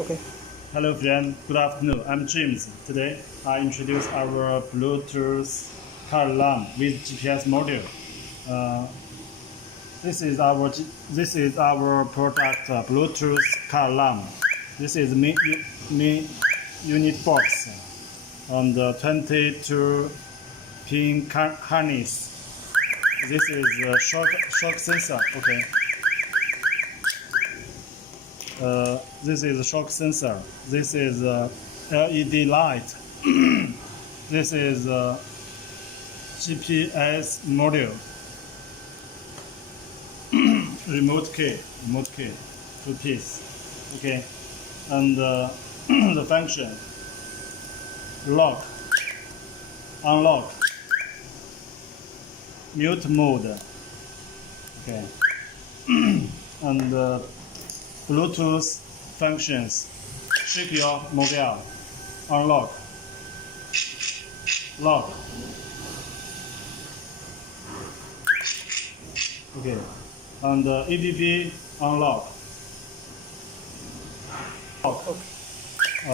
Okay. Hello friend, good afternoon. I'm James. Today I introduce our Bluetooth car alarm with GPS module. Uh, this is our product Bluetooth car alarm. This is me unit box on the 22 pin harness. This is a shock sensor. Okay. This is a shock sensor. This is a LED light. This is a GPS module. Remote key, two piece. Okay, and the function lock, unlock, mute mode. Okay, and Bluetooth functions. Check your mobile, unlock, lock. Okay, and APP unlock. Lock.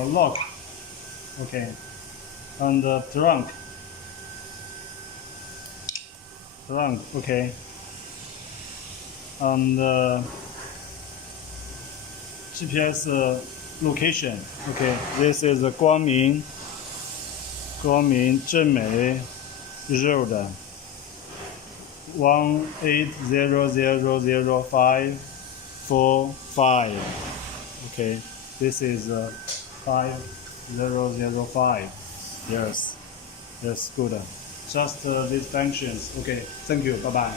Lock. Okay, and trunk. Okay, and GPS location. Okay, this is Guangming Zhenmei Road 180000545. Okay, this is 5005. Yes, good. Just these functions. Okay, thank you. Bye bye.